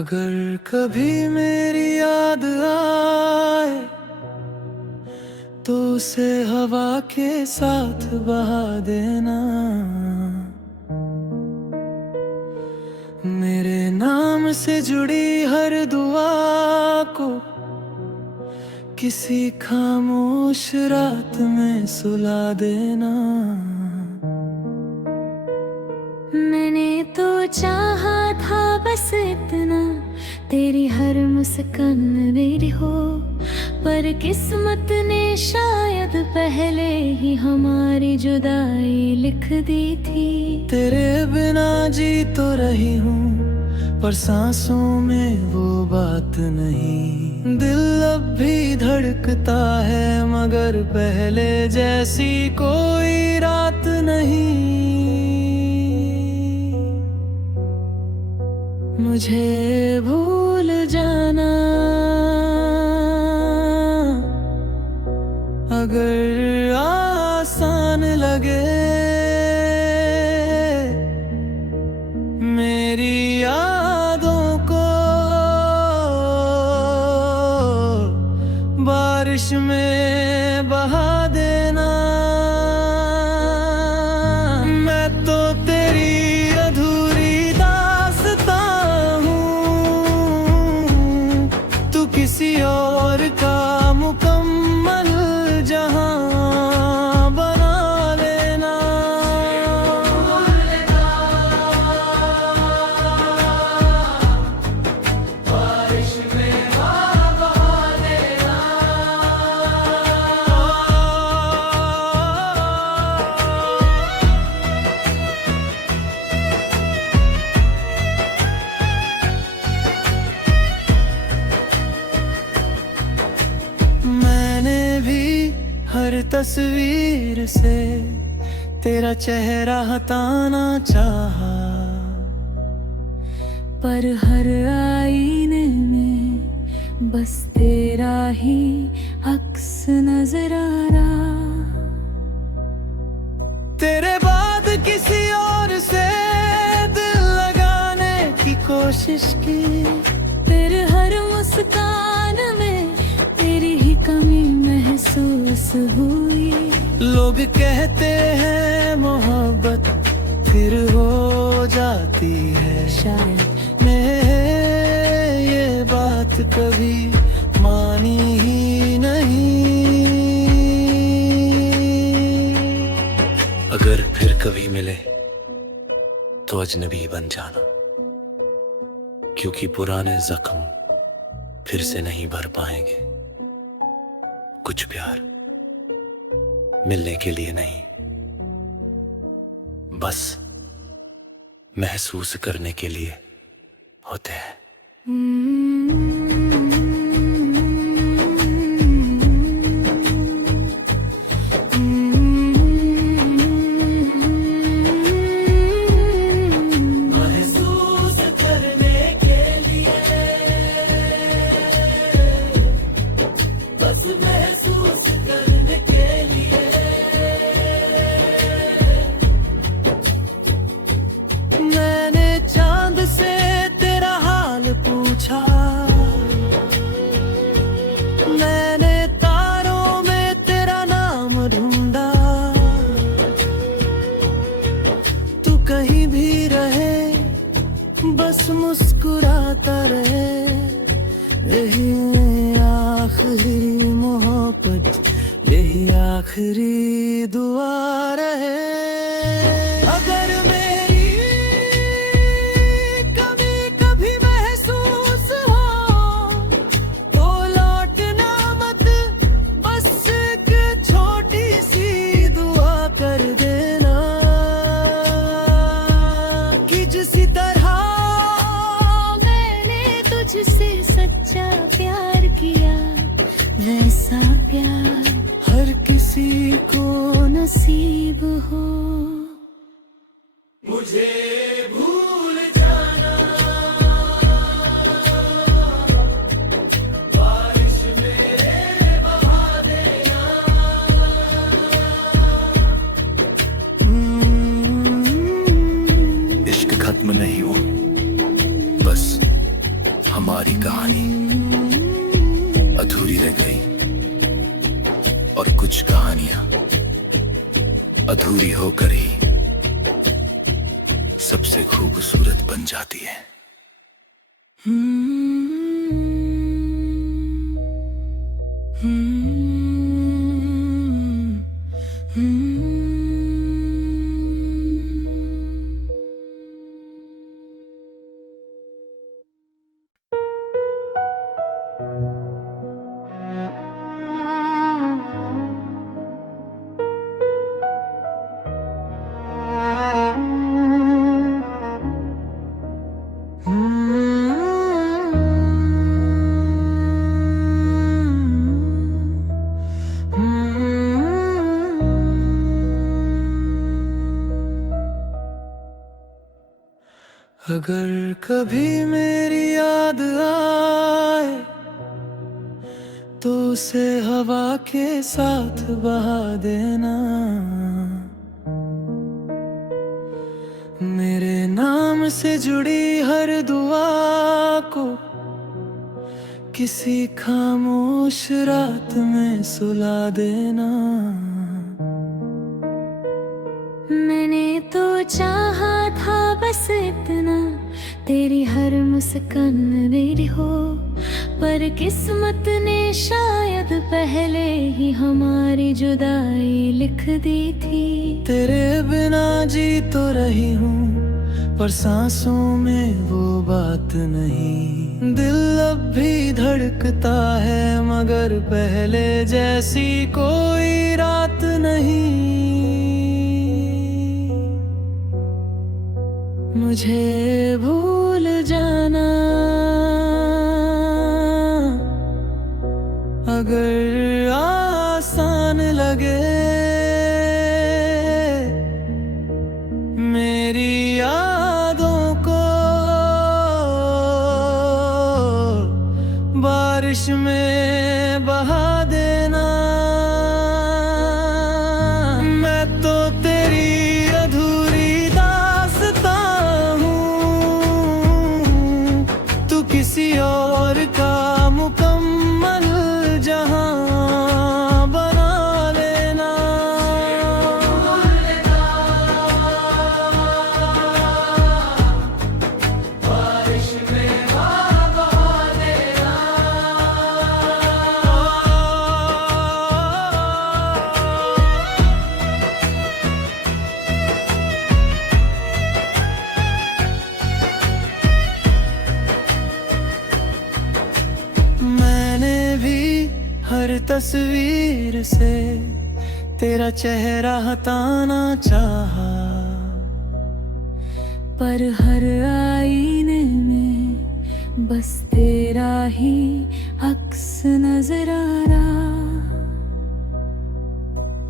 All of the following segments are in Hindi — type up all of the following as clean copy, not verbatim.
अगर कभी मेरी याद आए तो उसे हवा के साथ बहा देना। मेरे नाम से जुड़ी हर दुआ को किसी खामोश रात में सुला देना। मैंने तो चाहा था बस इतना, तेरी हर मुस्कान मेरी हो, पर किस्मत ने शायद पहले ही हमारी जुदाई लिख दी थी। तेरे बिना जी तो रही हूँ, पर सांसों में वो बात नहीं। दिल अब भी धड़कता है, मगर पहले जैसी कोई रात नहीं। मुझे भूल जाना अगर आसान लगे, मेरी यादों को बारिश में बहा देना। मैं तो तेरी अधूरी दास्तां हूँ, तू किसी और का मुकम्मल जहां बना लेना। बारिश में बहा देना। मैंने भी हर तस्वीर से तेरा चेहरा हटाना चाहा, पर हर आईने में बस तेरा ही अक्स नजर आ रहा। तेरे बाद किसी और से दिल लगाने की कोशिश की, फिर हर मुस्कान में तेरी ही कमी महसूस हुई। लोग कहते हैं मोहब्बत फिर हो जाती है, शायद मैं ये बात कभी मानी ही नहीं। अगर फिर कभी मिले तो अजनबी बन जाना, क्योंकि पुराने जख्म फिर से नहीं भर पाएंगे। कुछ प्यार मिलने के लिए नहीं, बस महसूस करने के लिए होते हैं। महसूस करने के लिए, बस महसूस करने के लिए। मैंने चांद से तेरा हाल पूछा, मैंने तारों में तेरा नाम ढूंढा। तू कहीं भी रहे बस मुस्कुराता रहे, यही आखिरी मोहब्बत, यही आखिरी दुआ रहे। अगर मेरी कभी कभी महसूस हो तो लौटना मत, बस एक छोटी सी दुआ कर देना कि जिस तरह मैंने तुझसे सच्चा प्यार किया, वैसा प्यार हर किसी को नसीब हो। मुझे भूल जाना बारिश में बहा देना। इश्क खत्म नहीं हुआ, बस कुछ कहानियां अधूरी होकर ही सबसे खूबसूरत बन जाती है। अगर कभी मेरी याद आए तो उसे हवा के साथ बहा देना। मेरे नाम से जुड़ी हर दुआ को किसी खामोश रात में सुला देना। मैंने तो चाहा था बस इतना, तेरी हर मुस्कान मेरी हो, पर किस्मत ने शायद पहले ही हमारी जुदाई लिख दी थी। तेरे बिना जी तो रही हूँ, पर सांसों में वो बात नहीं। दिल अब भी धड़कता है, मगर पहले जैसी कोई रात नहीं। मुझे भूल जाना अगर आसान लगे, मेरी यादों को बारिश में बहा देना। मैं तो तेरी अधूरी दास्तां हूँ, तू किसी और का मुकम्मल जहां बना लेना। बारिश में बहा देना। मैंने भी हर तस्वीर से तेरा चेहरा हटाना चाहा, पर हर आईने में बस तेरा ही अक्स नजर आ रहा।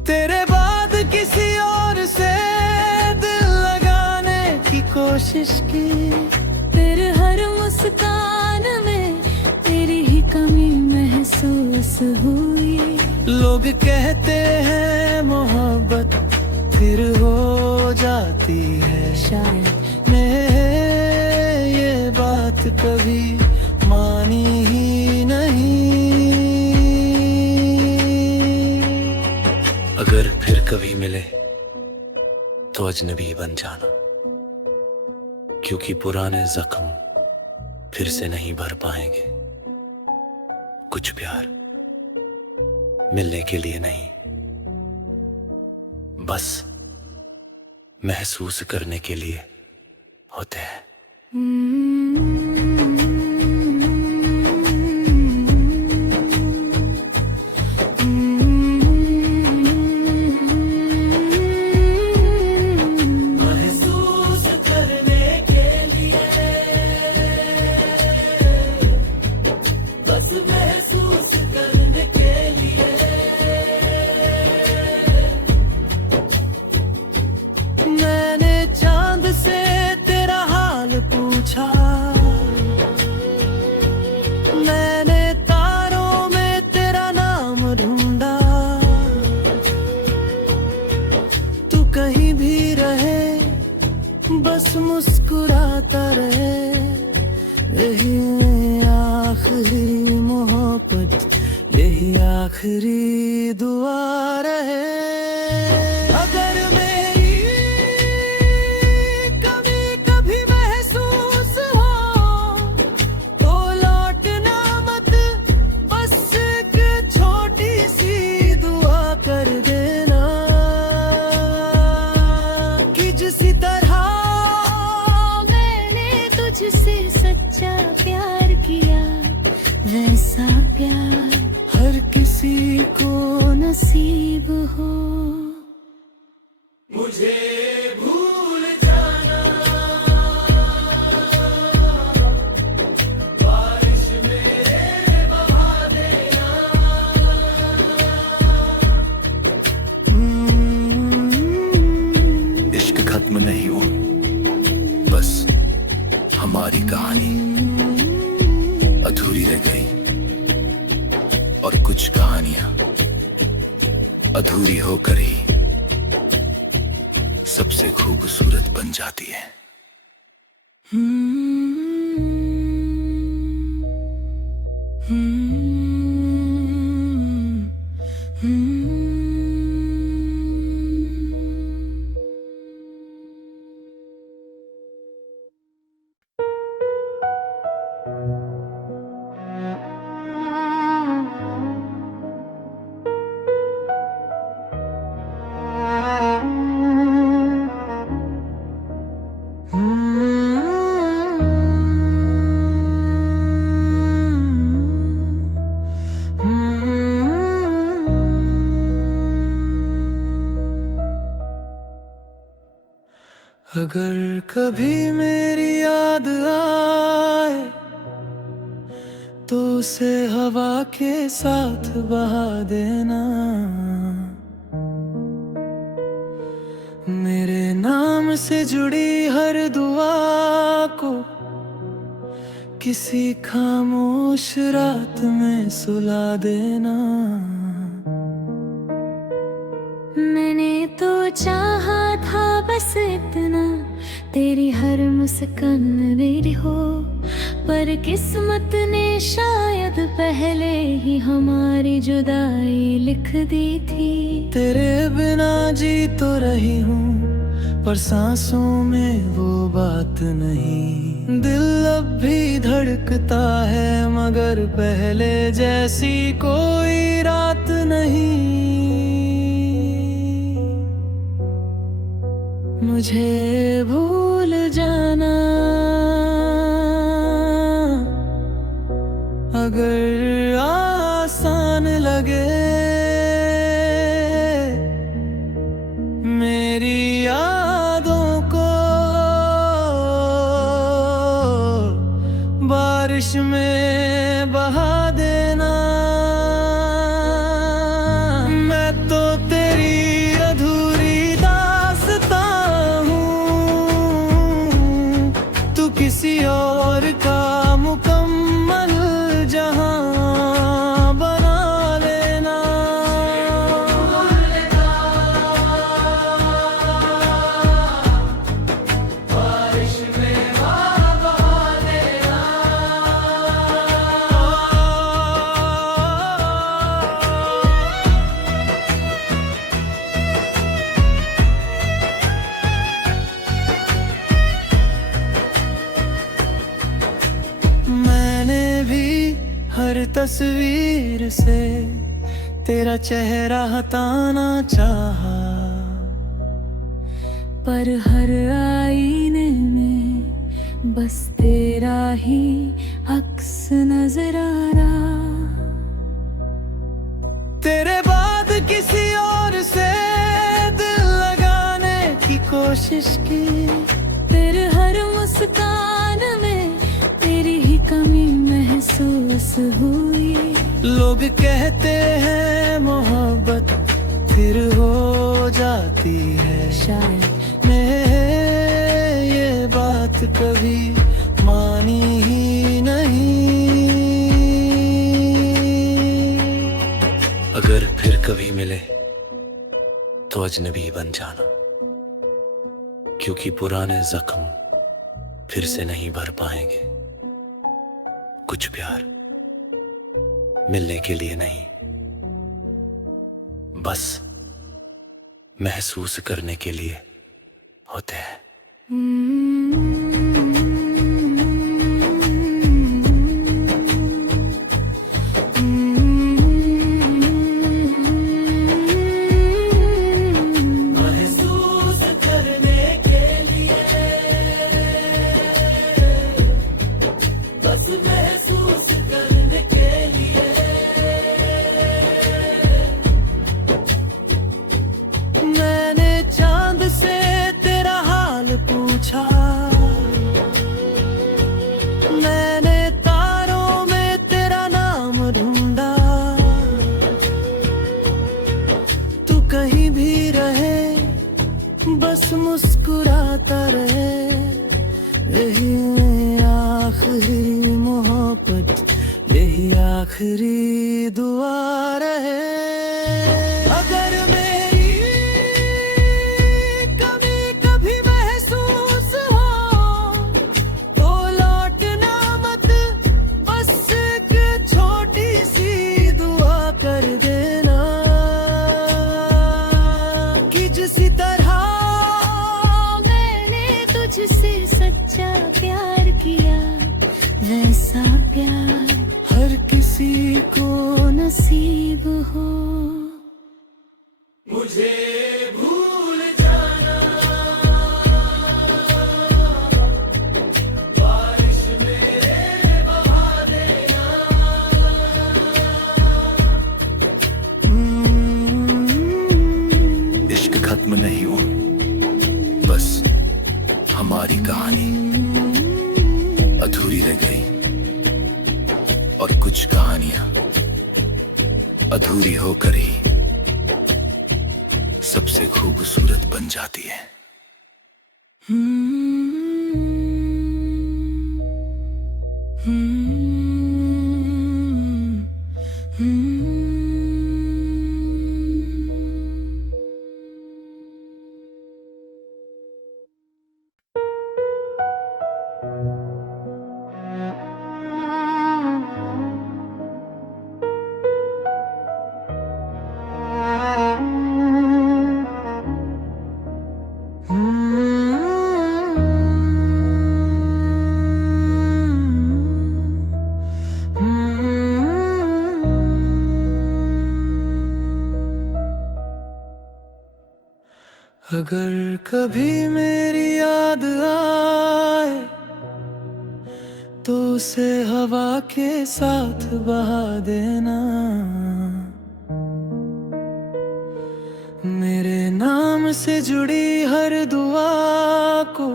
तेरे बाद किसी और से दिल लगाने की कोशिश की। तेरे हर मुस्कान में तेरी ही कमी महसूस हुई। लोग कहते हैं मोहब्बत फिर हो जाती है, शायद मैं ये बात कभी मानी ही नहीं। अगर फिर कभी मिले तो अजनबी बन जाना, क्योंकि पुराने जख्म फिर से नहीं भर पाएंगे। कुछ प्यार मिलने के लिए नहीं, बस महसूस करने के लिए होते हैं। महसूस करने के लिए, बस महसूस करने के लिए। मैंने चांद से तेरा हाल पूछा, मैंने तारों में तेरा नाम ढूंढा। तू कहीं भी रहे बस मुस्कुराता रहे, यही आखिरी मोहब्बत, यही आखिरी दुआ करीब हो। मुझे भूल जाना, बारिश मेरे बहा देना। इश्क खत्म नहीं हुआ, बस हमारी कहानी अधूरी रह गई। और कुछ कहानियां अधूरी होकर ही सबसे खूबसूरत बन जाती है। अगर कभी मेरी याद आए तो उसे हवा के साथ बहा देना। मेरे नाम से जुड़ी हर दुआ को किसी खामोश रात में सुला देना। मैंने तो चाहा था बस इतना, तेरी हर मुस्कान मेरी हो, पर किस्मत ने शायद पहले ही हमारी जुदाई लिख दी थी। तेरे बिना जी तो रही हूँ, पर सांसों में वो बात नहीं। दिल अब भी धड़कता है, मगर पहले जैसी कोई रात नहीं। मुझे भूल जाना, अगर आसान लगे। मेरी यादों को बारिश में बहा देना। मैं तो तेरी अधूरी दास्तां हूँ, तू किसी और का मुकम्मल जहां बना लेना। बारिश में बहा देना। मैंने भी हर तस्वीर से तेरा चेहरा हटाना चाहा, पर हर आईने में बस तेरा ही अक्स नजर आ रहा। तेरे बाद किसी और से दिल लगाने की कोशिश की। तेरे हर मुस्कान में तेरी ही कमी महसूस हुई। लोग कहते हैं मोहब्बत फिर हो जाती है, शायद मैं ये बात कभी मानी ही नहीं। अगर फिर कभी मिले तो अजनबी बन जाना, क्योंकि पुराने जख्म फिर से नहीं भर पाएंगे। कुछ प्यार मिलने के लिए नहीं, बस महसूस करने के लिए होते हैं। महसूस करने के लिए, बस महसूस करने के लिए। आखिरी दुआ रहे। अगर मेरी कभी कभी महसूस हो तो लौटना मत, बस एक छोटी सी दुआ कर देना कि जिस तरह मैंने तुझसे सच्चा प्यार किया, वैसा प्यार हर किसी को नसीब हो। मुझे भूल जाना, बारिश मेरे बहा देना। इश्क खत्म नहीं हुआ, बस हमारी कहानी अधूरी रह गई। और कुछ कहानियां अधूरी होकर ही सबसे खूबसूरत बन जाती है। अगर कभी मेरी याद आए तो उसे हवा के साथ बहा देना। मेरे नाम से जुड़ी हर दुआ को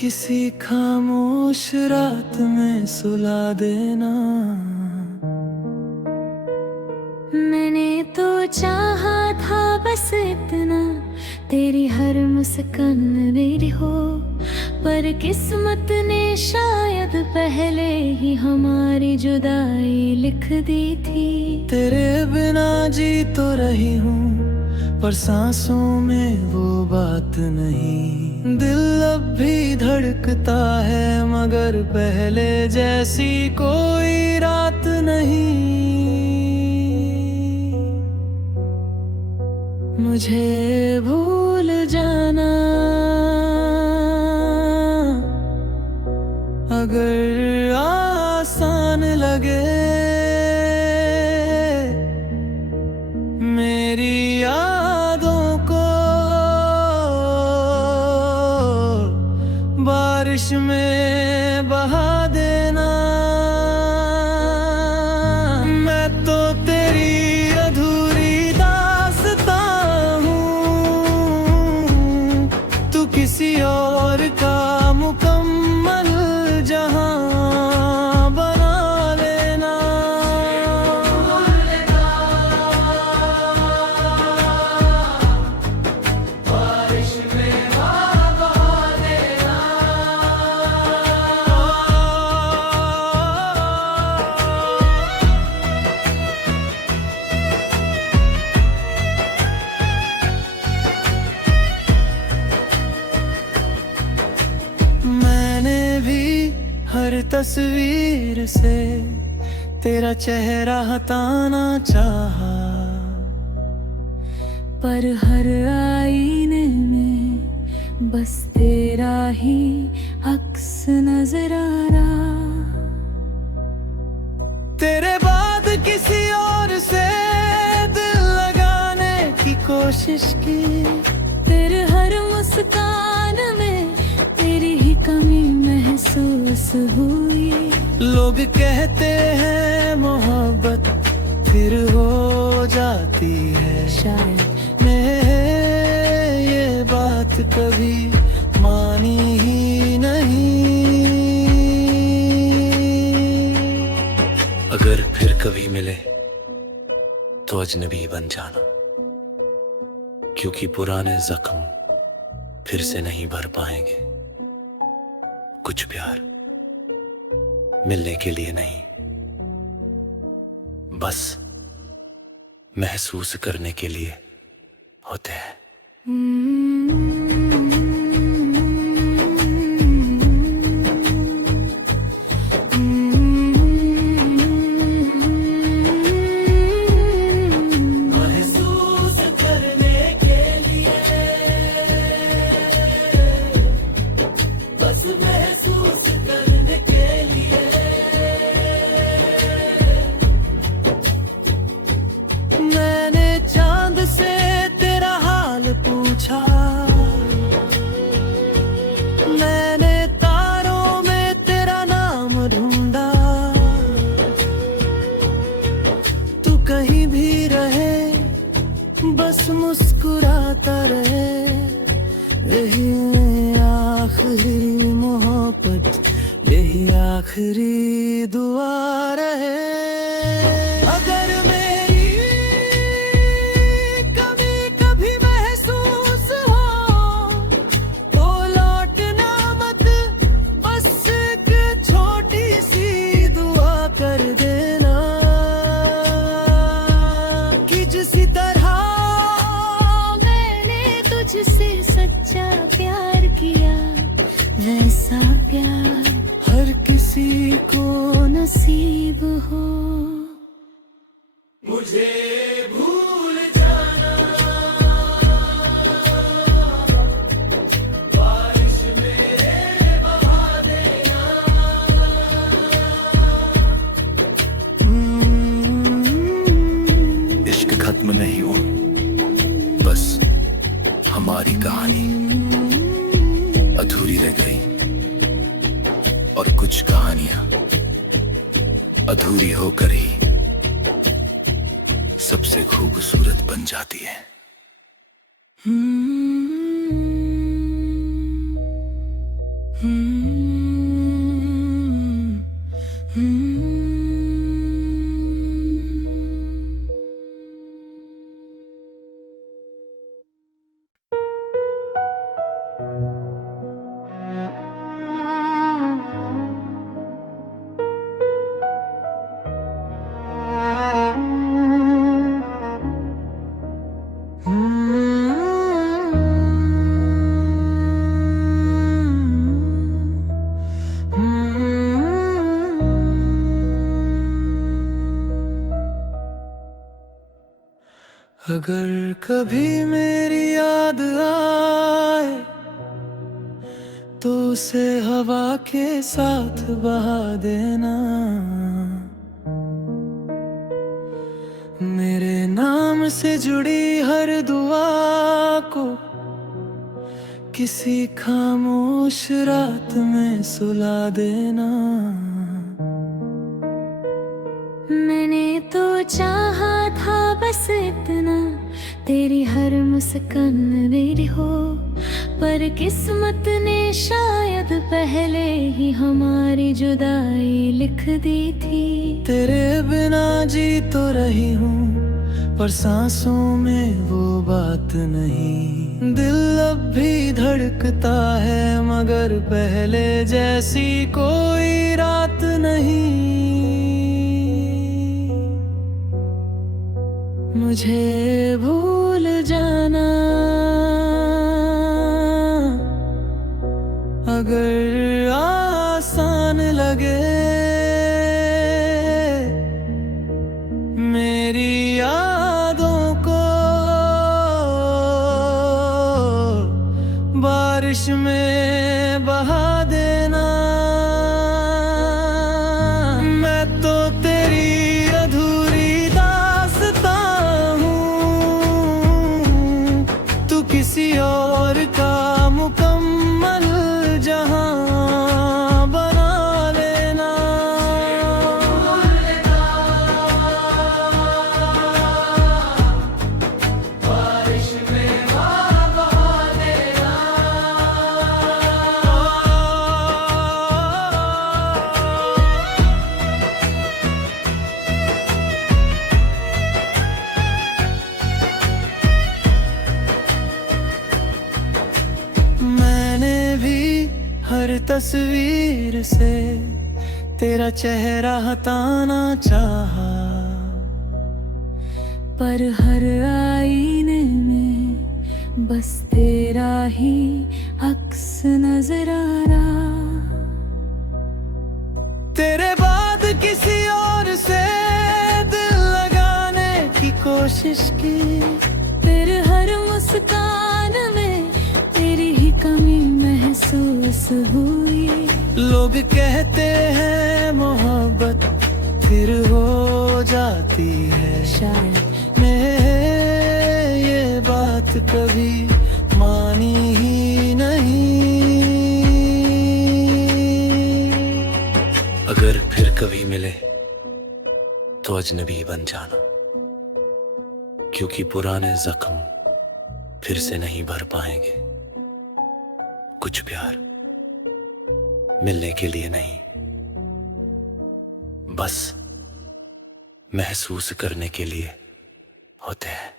किसी खामोश रात में सुला देना। मैंने तो चाहा था बस इतना, तेरी हर मुस्कान मेरी हो, पर किस्मत ने शायद पहले ही हमारी जुदाई लिख दी थी। तेरे बिना जी तो रही हूँ, पर सांसों में वो बात नहीं। दिल अब भी धड़कता है, मगर पहले जैसी कोई रात नहीं। मुझे भूल जाना, अगर आसान लगे। मेरी यादों को बारिश में बहा देना। मैं तो तेरी अधूरी दास्तां हूँ, तू किसी और का मुकम्मल जहां बना लेना। बारिश में बहा देना। मैंने भी हर तस्वीर से तेरा चेहरा हटाना चाहा, पर हर आईने में बस तेरा ही अक्स नजर आ रहा। तेरे बाद किसी और से दिल लगाने की कोशिश की। तेरे हर मुस्कान में तेरी ही कमी महसूस हुई। लोग कहते हैं मोहब्बत फिर हो जाती है, शायद मैं ये बात कभी मानी ही नहीं। अगर फिर कभी मिले तो अजनबी बन जाना, क्योंकि पुराने जख्म फिर से नहीं भर पाएंगे। कुछ प्यार मिलने के लिए नहीं, बस महसूस करने के लिए होते हैं। महसूस करने के लिए, बस महसूस करने के लिए। मैंने चांद से तेरा हाल पूछा, मैंने तारों में तेरा नाम ढूंढा। तू कहीं भी रहे बस मुस्कुराता रहे, यही आखिरी मोहब्बत, यही आखिरी दुआ रहे। अगर मेरी कमी कभी महसूस हो तो लौटना मत, बस एक छोटी सी दुआ कर देना कि जिस तरह मैंने तुझसे सच्चा प्यार किया, वैसा प्यार हर किसी को नसीब हो। मुझे भूल जाना, बारिश मेरे बहा देना। इश्क खत्म नहीं हुआ, बस हमारी कहानी अधूरी रह गई। और कुछ कहानियां अधूरी होकर ही सबसे खूबसूरत बन जाती है। अगर कभी मेरी याद आए तो उसे हवा के साथ बहा देना। मेरे नाम से जुड़ी हर दुआ को किसी खामोश रात में सुला देना। मैंने तो चाहा था बस इतना, तेरी हर मुस्कान मेरी हो, पर किस्मत ने शायद पहले ही हमारी जुदाई लिख दी थी। तेरे बिना जी तो रही हूँ, पर सांसों में वो बात नहीं। दिल अब भी धड़कता है मगर पहले जैसी कोई रात नहीं। मुझे भूल जाना अगर आसान लगे, मेरी यादों को बारिश में बहा देना। मैं तो तेरी अधूरी दास्तां हूँ, तू किसी और का मुकम्मल जहां बना लेना। बारिश में बहा देना। मैंने भी हर तस्वीर से तेरा चेहरा हटाना चाहा, पर हर आईने में बस तेरा ही अक्स नजर आ रहा। तेरे बाद किसी और से दिल लगाने की कोशिश की, तेरे हर मुस्कान में तेरी ही कमी महसूस हुई। लोग कहते हैं मोहब्बत फिर हो जाती है, शायद मैं ये बात कभी मानी ही नहीं। अगर फिर कभी मिले तो अजनबी बन जाना, क्योंकि पुराने जख्म फिर से नहीं भर पाएंगे। कुछ प्यार मिलने के लिए नहीं, बस महसूस करने के लिए होते हैं।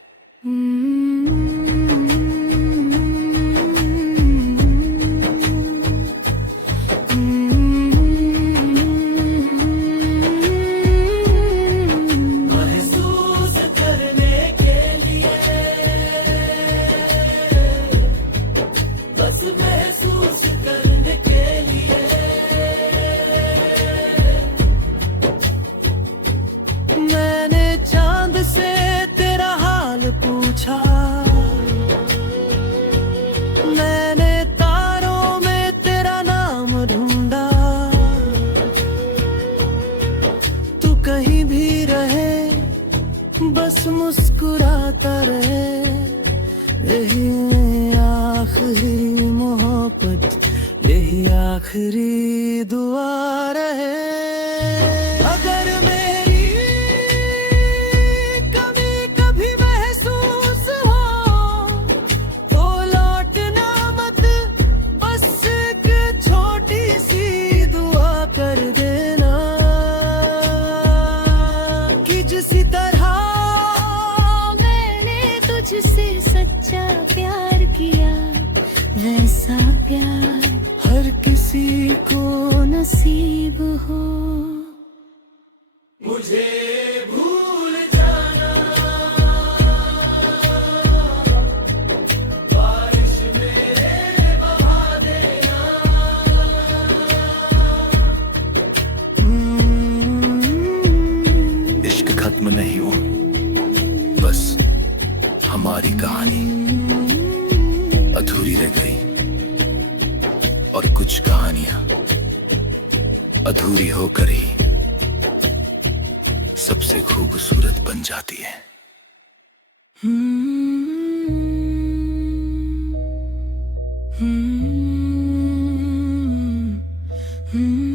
महसूस करने के लिए, बस महसूस करने के लिए। मैंने चांद से तेरा हाल पूछा, मैंने तारों में तेरा नाम ढूंढा। तू कहीं भी रहे बस मुस्कुराता रहे, यही आखिरी मोहब्बत, यही आखिरी दुआ रहे। अगर मेरी कमी कभी महसूस हो तो लौटना मत, बस एक छोटी सी दुआ कर देना कि जिसी तरह मैंने तुझसे सच्चा प्यार किया, वैसा प्यार हर किसी को नसीब हो। मुझे भूल जाना, बारिश मेरे बहा देना। इश्क खत्म नहीं हुआ, बस हमारी कहानी अधूरी रह गई, और कुछ कहानियां अधूरी होकर ही सबसे खूबसूरत बन जाती है। Hmm